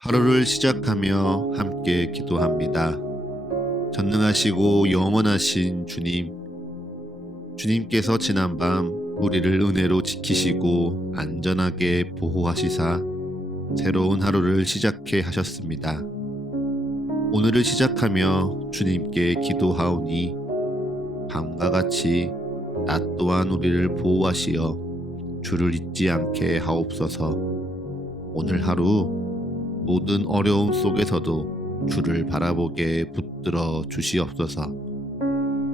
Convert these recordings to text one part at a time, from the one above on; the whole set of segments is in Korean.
하루를 시작하며 함께 기도합니다. 전능하시고 영원하신 주님, 주님께서 지난밤 우리를 은혜로 지키시고 안전하게 보호하시사 새로운 하루를 시작해 하셨습니다. 오늘을 시작하며 주님께 기도하오니 밤과 같이 낮 또한 우리를 보호하시어 주를 잊지 않게 하옵소서. 오늘 하루 모든 어려움 속에서도 주를 바라보게 붙들어 주시옵소서.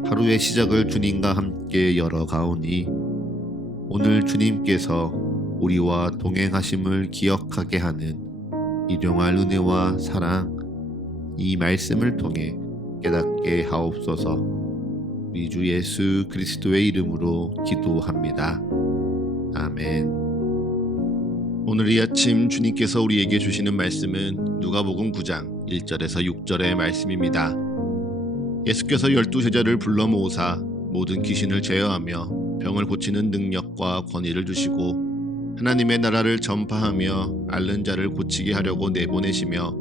하루의 시작을 주님과 함께 열어가오니 오늘 주님께서 우리와 동행하심을 기억하게 하는 일용할 은혜와 사랑, 이 말씀을 통해 깨닫게 하옵소서. 우리 주 예수 그리스도의 이름으로 기도합니다. 아멘. 오늘 이 아침 주님께서 우리에게 주시는 말씀은 누가복음 9장 1절에서 6절의 말씀입니다. 예수께서 12제자를 불러 모으사 모든 귀신을 제어하며 병을 고치는 능력과 권위를 주시고 하나님의 나라를 전파하며 앓는 자를 고치게 하려고 내보내시며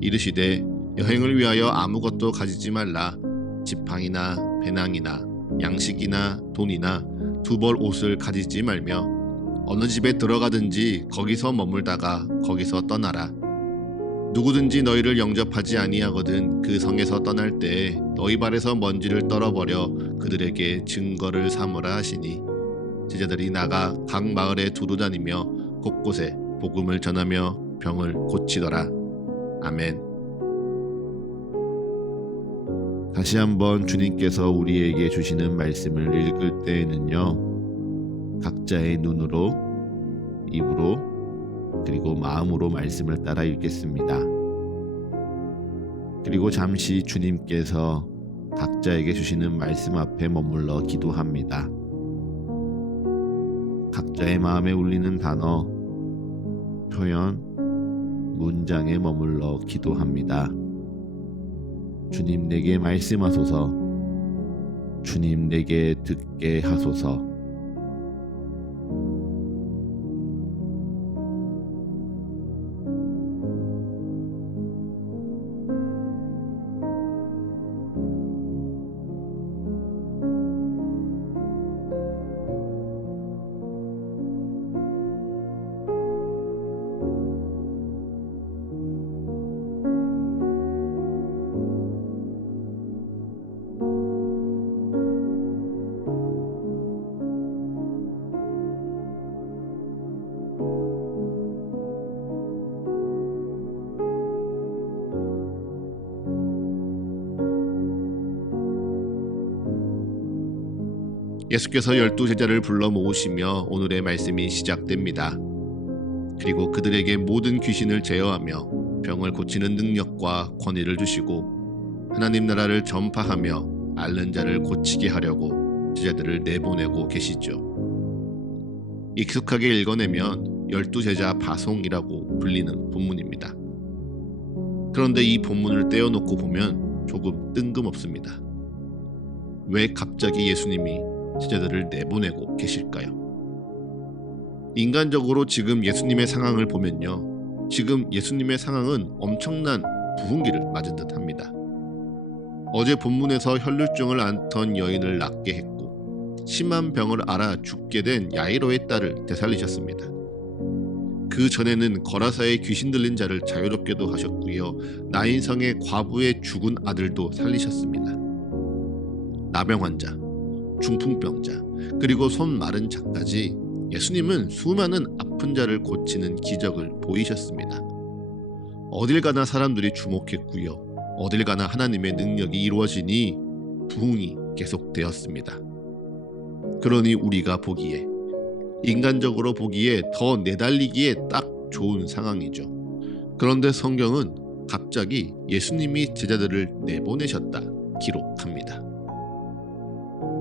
이르시되 여행을 위하여 아무것도 가지지 말라. 지팡이나 배낭이나 양식이나 돈이나 두 벌 옷을 가지지 말며 어느 집에 들어가든지 거기서 머물다가 거기서 떠나라. 누구든지 너희를 영접하지 아니하거든 그 성에서 떠날 때에 너희 발에서 먼지를 떨어버려 그들에게 증거를 삼으라 하시니 제자들이 나가 각 마을에 두루 다니며 곳곳에 복음을 전하며 병을 고치더라. 아멘. 다시 한번 주님께서 우리에게 주시는 말씀을 읽을 때에는요, 각자의 눈으로, 입으로, 그리고 마음으로 말씀을 따라 읽겠습니다. 그리고 잠시 주님께서 각자에게 주시는 말씀 앞에 머물러 기도합니다. 각자의 마음에 울리는 단어, 표현, 문장에 머물러 기도합니다. 주님 내게 말씀하소서. 주님 내게 듣게 하소서. 예수께서 12제자를 불러 모으시며 오늘의 말씀이 시작됩니다. 그리고 그들에게 모든 귀신을 제어하며 병을 고치는 능력과 권위를 주시고 하나님 나라를 전파하며 앓는 자를 고치게 하려고 제자들을 내보내고 계시죠. 익숙하게 읽어내면 12제자 파송이라고 불리는 본문입니다. 그런데 이 본문을 떼어놓고 보면 조금 뜬금없습니다. 왜 갑자기 예수님이 제자들을 내보내고 계실까요? 인간적으로 지금 예수님의 상황을 보면요, 지금 예수님의 상황은 엄청난 부흥기를 맞은 듯합니다. 어제 본문에서 혈루증을 앓던 여인을 낫게 했고 심한 병을 앓아 죽게 된 야이로의 딸을 되살리셨습니다. 그 전에는 거라사의 귀신 들린 자를 자유롭게도 하셨고요, 나인성의 과부의 죽은 아들도 살리셨습니다. 나병 환자, 중풍병자, 그리고 손 마른 자까지 예수님은 수많은 아픈 자를 고치는 기적을 보이셨습니다. 어딜 가나 사람들이 주목했고요, 어딜 가나 하나님의 능력이 이루어지니 부흥이 계속되었습니다. 그러니 우리가 보기에, 인간적으로 보기에 더 내달리기에 딱 좋은 상황이죠. 그런데 성경은 갑자기 예수님이 제자들을 내보내셨다 기록합니다.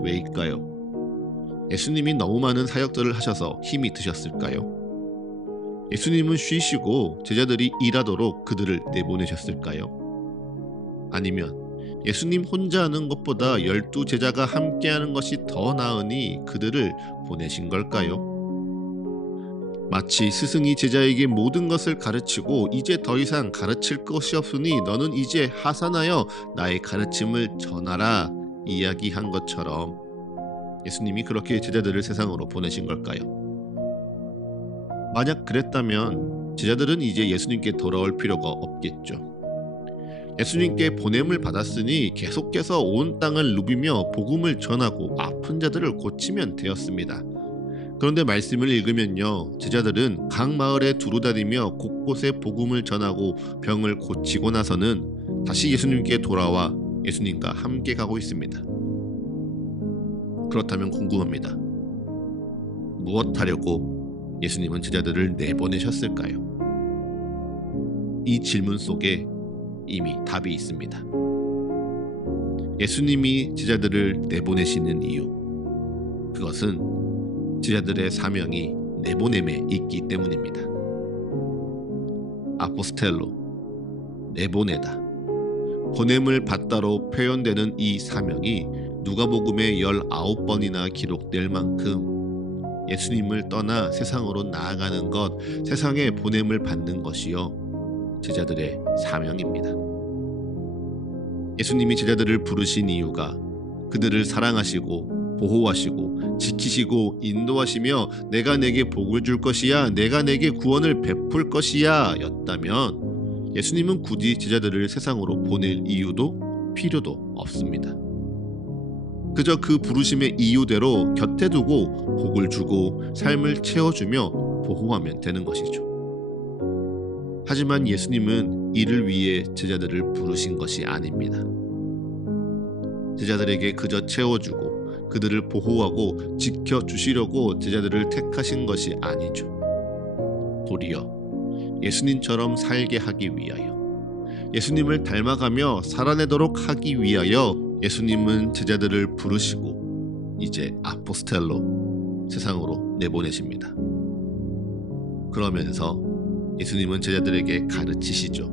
왜일까요? 예수님이 너무 많은 사역들을 하셔서 힘이 드셨을까요? 예수님은 쉬시고 제자들이 일하도록 그들을 내보내셨을까요? 아니면 예수님 혼자 하는 것보다 12제자가 함께하는 것이 더 나으니 그들을 보내신 걸까요? 마치 스승이 제자에게 모든 것을 가르치고 이제 더 이상 가르칠 것이 없으니 너는 이제 하산하여 나의 가르침을 전하라 이야기한 것처럼 예수님이 그렇게 제자들을 세상으로 보내신 걸까요? 만약 그랬다면 제자들은 이제 예수님께 돌아올 필요가 없겠죠. 예수님께 보냄을 받았으니 계속해서 온 땅을 누비며 복음을 전하고 아픈 자들을 고치면 되었습니다. 그런데 말씀을 읽으면요, 제자들은 각 마을에 두루다니며 곳곳에 복음을 전하고 병을 고치고 나서는 다시 예수님께 돌아와 예수님과 함께 가고 있습니다. 그렇다면 궁금합니다. 무엇 하려고 예수님은 제자들을 내보내셨을까요? 이 질문 속에 이미 답이 있습니다. 예수님이 제자들을 내보내시는 이유, 그것은 제자들의 사명이 내보냄에 있기 때문입니다. 아포스텔로, 내보내다, 보냄을 받다로 표현되는 이 사명이 누가복음에 19번이나 기록될 만큼 예수님을 떠나 세상으로 나아가는 것, 세상에 보냄을 받는 것이요 제자들의 사명입니다. 예수님이 제자들을 부르신 이유가 그들을 사랑하시고 보호하시고 지키시고 인도하시며 내가 내게 복을 줄 것이야, 내가 내게 구원을 베풀 것이야 였다면 예수님은 굳이 제자들을 세상으로 보낼 이유도 필요도 없습니다. 그저 그 부르심의 이유대로 곁에 두고 복을 주고 삶을 채워주며 보호하면 되는 것이죠. 하지만 예수님은 이를 위해 제자들을 부르신 것이 아닙니다. 제자들에게 그저 채워주고 그들을 보호하고 지켜주시려고 제자들을 택하신 것이 아니죠. 도리어 예수님처럼 살게 하기 위하여, 예수님을 닮아가며 살아내도록 하기 위하여 예수님은 제자들을 부르시고 이제 아포스텔로 세상으로 내보내십니다. 그러면서 예수님은 제자들에게 가르치시죠.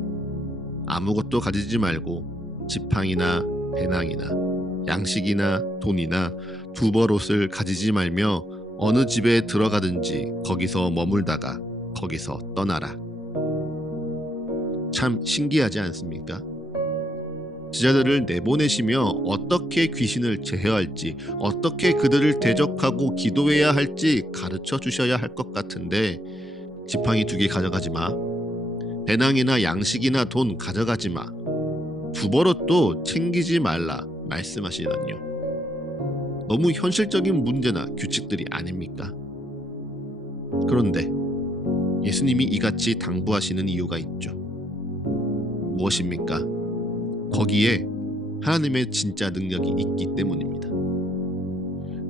아무것도 가지지 말고 지팡이나 배낭이나 양식이나 돈이나 두벌옷을 가지지 말며 어느 집에 들어가든지 거기서 머물다가 거기서 떠나라. 참 신기하지 않습니까? 제자들을 내보내시며 어떻게 귀신을 제어할지, 어떻게 그들을 대적하고 기도해야 할지 가르쳐 주셔야 할 것 같은데 지팡이 2개 가져가지 마, 배낭이나 양식이나 돈 가져가지 마, 두벌옷도 챙기지 말라 말씀하시다니요. 너무 현실적인 문제나 규칙들이 아닙니까? 그런데 예수님이 이같이 당부하시는 이유가 있죠. 무엇입니까? 거기에 하나님의 진짜 능력이 있기 때문입니다.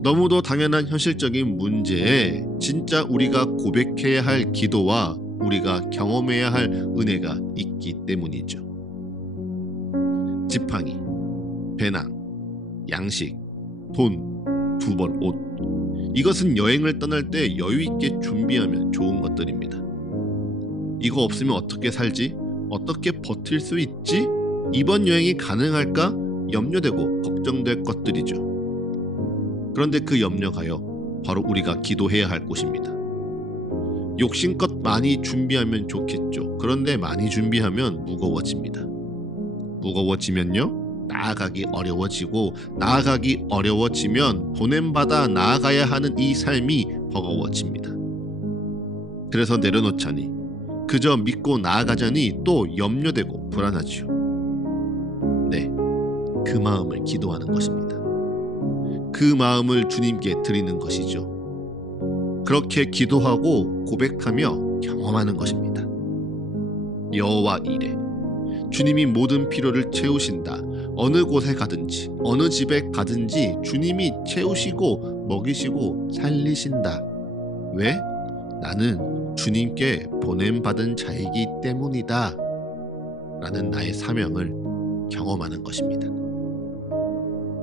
너무도 당연한 현실적인 문제에 진짜 우리가 고백해야 할 기도와 우리가 경험해야 할 은혜가 있기 때문이죠. 지팡이, 배낭, 양식, 돈, 두벌 옷, 이것은 여행을 떠날 때 여유있게 준비하면 좋은 것들입니다. 이거 없으면 어떻게 살지? 어떻게 버틸 수 있지? 이번 여행이 가능할까? 염려되고 걱정될 것들이죠. 그런데 그 염려가요, 바로 우리가 기도해야 할 곳입니다. 욕심껏 많이 준비하면 좋겠죠. 그런데 많이 준비하면 무거워집니다. 무거워지면요, 나아가기 어려워지고, 나아가기 어려워지면 보냄받아 나아가야 하는 이 삶이 버거워집니다. 그래서 내려놓자니, 그저 믿고 나아가자니 또 염려되고 불안하지요. 네, 그 마음을 기도하는 것입니다. 그 마음을 주님께 드리는 것이죠. 그렇게 기도하고 고백하며 경험하는 것입니다. 여호와 이레, 주님이 모든 필요를 채우신다. 어느 곳에 가든지 어느 집에 가든지 주님이 채우시고 먹이시고 살리신다. 왜? 나는 주님께 보냄받은 자이기 때문이다 라는 나의 사명을 경험하는 것입니다.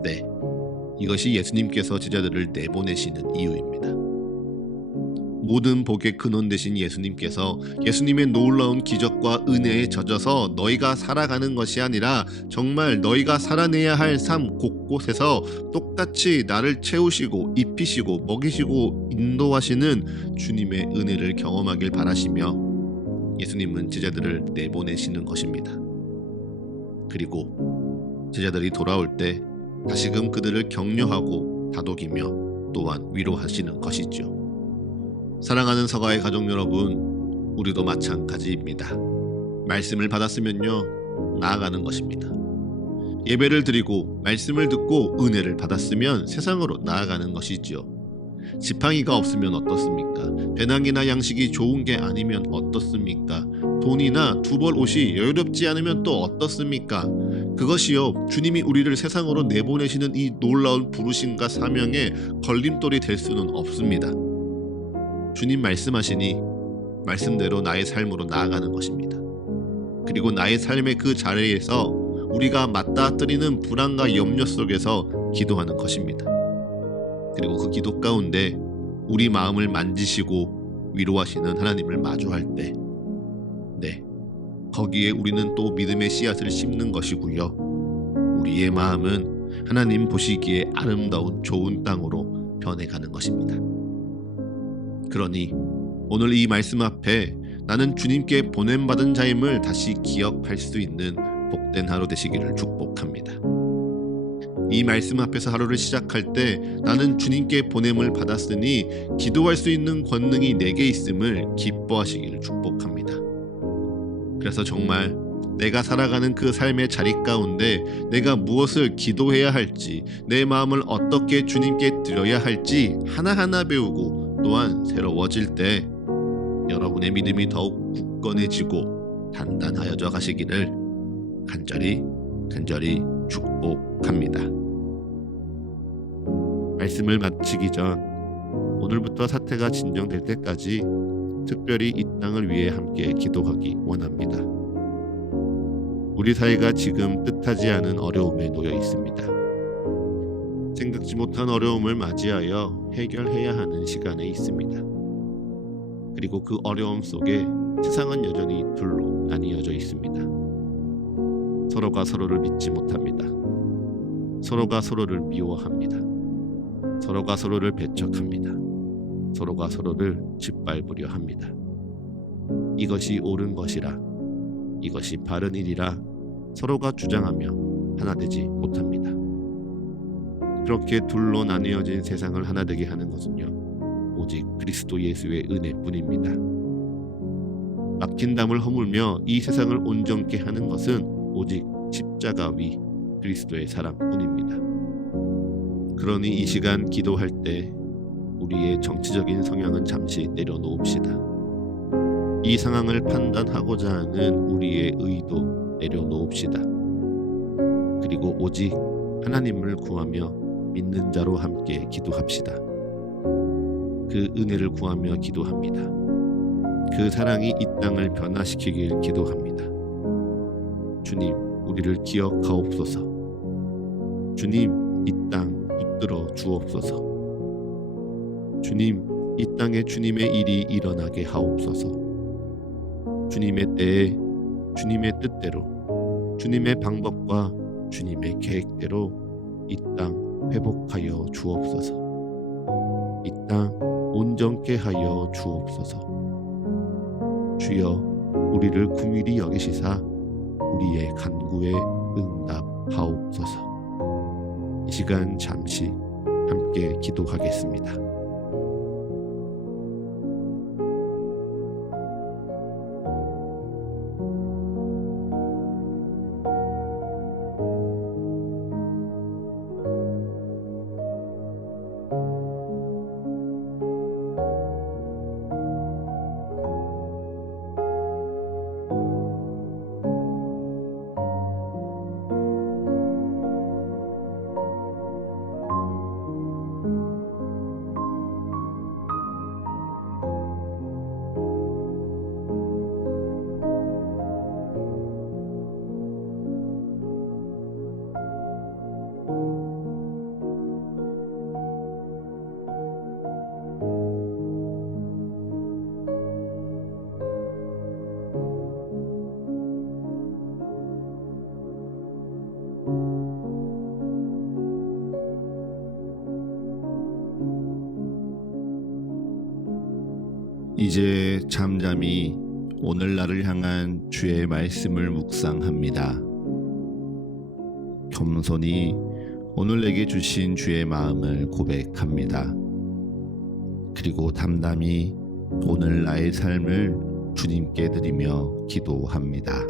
네, 이것이 예수님께서 제자들을 내보내시는 이유입니다. 모든 복의 근원 되신 예수님께서 예수님의 놀라운 기적과 은혜에 젖어서 너희가 살아가는 것이 아니라 정말 너희가 살아내야 할 삶 곳곳에서 똑같이 나를 채우시고 입히시고 먹이시고 인도하시는 주님의 은혜를 경험하길 바라시며 예수님은 제자들을 내보내시는 것입니다. 그리고 제자들이 돌아올 때 다시금 그들을 격려하고 다독이며 또한 위로하시는 것이죠. 사랑하는 서가의 가족 여러분, 우리도 마찬가지입니다. 말씀을 받았으면요, 나아가는 것입니다. 예배를 드리고 말씀을 듣고 은혜를 받았으면 세상으로 나아가는 것이지요. 지팡이가 없으면 어떻습니까? 배낭이나 양식이 좋은 게 아니면 어떻습니까? 돈이나 두 벌 옷이 여유롭지 않으면 또 어떻습니까? 그것이요, 주님이 우리를 세상으로 내보내시는 이 놀라운 부르심과 사명에 걸림돌이 될 수는 없습니다. 주님 말씀하시니 말씀대로 나의 삶으로 나아가는 것입니다. 그리고 나의 삶의 그 자리에서 우리가 맞닥뜨리는 불안과 염려 속에서 기도하는 것입니다. 그리고 그 기도 가운데 우리 마음을 만지시고 위로하시는 하나님을 마주할 때, 거기에 우리는 또 믿음의 씨앗을 심는 것이고요. 우리의 마음은 하나님 보시기에 아름다운 좋은 땅으로 변해가는 것입니다. 그러니 오늘 이 말씀 앞에 나는 주님께 보냄받은 자임을 다시 기억할 수 있는 복된 하루 되시기를 축복합니다. 이 말씀 앞에서 하루를 시작할 때 나는 주님께 보냄을 받았으니 기도할 수 있는 권능이 내게 있음을 기뻐하시기를 축복합니다. 그래서 정말 내가 살아가는 그 삶의 자리 가운데 내가 무엇을 기도해야 할지, 내 마음을 어떻게 주님께 드려야 할지 하나하나 배우고 또한 새로워질 때 여러분의 믿음이 더욱 굳건해지고 단단하여져 가시기를 간절히 축복합니다. 말씀을 마치기 전 오늘부터 사태가 진정될 때까지 특별히 이 땅을 위해 함께 기도하기 원합니다. 우리 사회가 지금 뜻하지 않은 어려움에 놓여 있습니다. 생각지 못한 어려움을 맞이하여 해결해야 하는 시간에 있습니다. 그리고 그 어려움 속에 세상은 여전히 둘로 나뉘어져 있습니다. 서로가 서로를 믿지 못합니다. 서로가 서로를 미워합니다. 서로가 서로를 배척합니다. 서로가 서로를 짓밟으려 합니다. 이것이 옳은 것이라, 이것이 바른 일이라 서로가 주장하며 하나 되지 못합니다. 그렇게 둘로 나뉘어진 세상을 하나 되게 하는 것은요, 오직 그리스도 예수의 은혜뿐입니다. 막힌 담을 허물며 이 세상을 온전케 하는 것은 오직 십자가 위 그리스도의 사랑뿐입니다. 그러니 이 시간 기도할 때 우리의 정치적인 성향은 잠시 내려놓읍시다. 이 상황을 판단하고자 하는 우리의 의도 내려놓읍시다. 그리고 오직 하나님을 구하며 믿는 자로 함께 기도합시다. 그 은혜를 구하며 기도합니다. 그 사랑이 이 땅을 변화시키길 기도합니다. 주님, 우리를 기억하옵소서. 주님, 이 땅 붙들어 주옵소서. 주님, 이 땅에 주님의 일이 일어나게 하옵소서. 주님의 때에 주님의 뜻대로, 주님의 방법과 주님의 계획대로 이 땅 회복하여 주옵소서. 이 땅 온전케 하여 주옵소서. 주여, 우리를 긍휼히 여기시사 우리의 간구에 응답하옵소서. 이 시간 잠시 함께 기도하겠습니다. 이제 잠잠히 오늘날을 향한 주의 말씀을 묵상합니다. 겸손히 오늘 내게 주신 주의 마음을 고백합니다. 그리고 담담히 오늘 나의 삶을 주님께 드리며 기도합니다.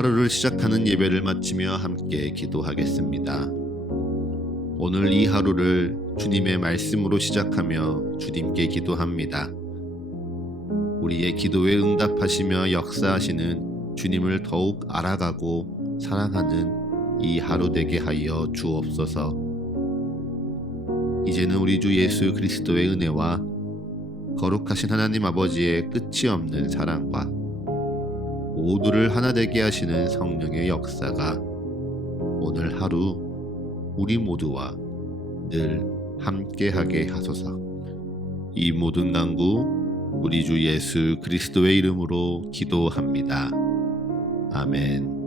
하루를 시작하는 예배를 마치며 함께 기도하겠습니다. 오늘 이 하루를 주님의 말씀으로 시작하며 주님께 기도합니다. 우리의 기도에 응답하시며 역사하시는 주님을 더욱 알아가고 사랑하는 이 하루 되게 하여 주옵소서. 이제는 우리 주 예수 그리스도의 은혜와 거룩하신 하나님 아버지의 끝이 없는 사랑과 모두를 하나 되게 하시는 성령의 역사가 오늘 하루 우리 모두와 늘 함께하게 하소서. 이 모든 간구 우리 주 예수 그리스도의 이름으로 기도합니다. 아멘.